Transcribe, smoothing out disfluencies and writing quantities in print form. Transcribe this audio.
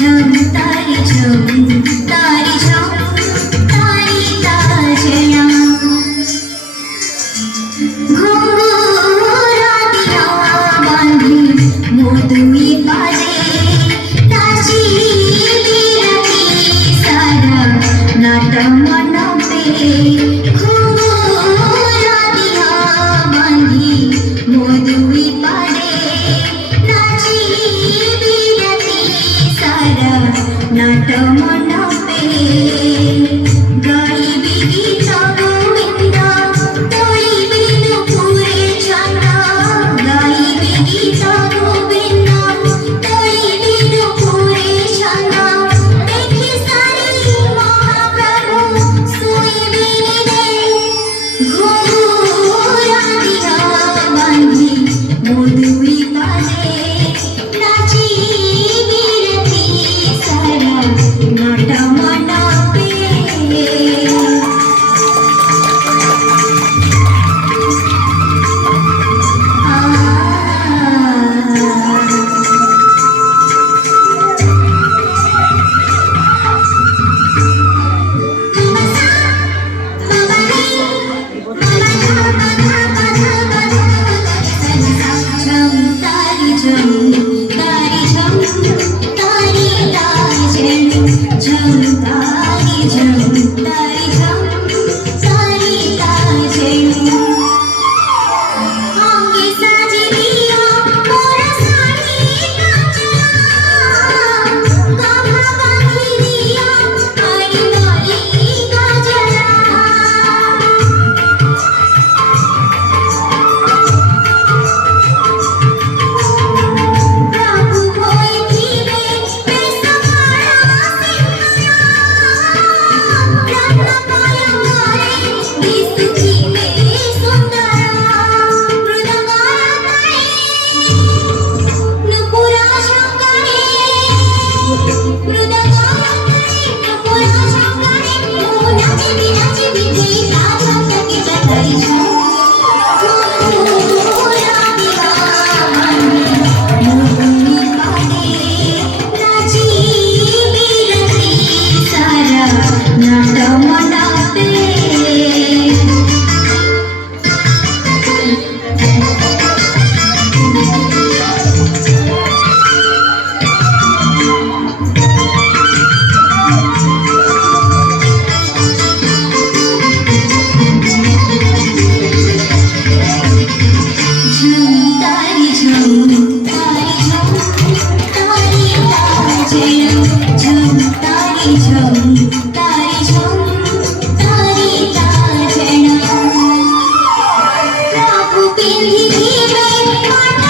झम तारी झम तारी ताजना घुंघरा दिया बांधी मोदुई पादे नाची बिरती सारा नाट मनपे घुंघरा दिया बांधी मोदुई पादे नाची बिरती सारा नाट मनपे गाई गीत गोविंद तोळी बिंदू पुरे छंद गाई गीत गोविंद तोळी बिंदू पुरे छंद देखी सारी महाप्रभु सोई बिने घुंघरा दिया बांधी मोदुई पादे नाची बिरती सारा नाट मनपे प्रभु पिंधी में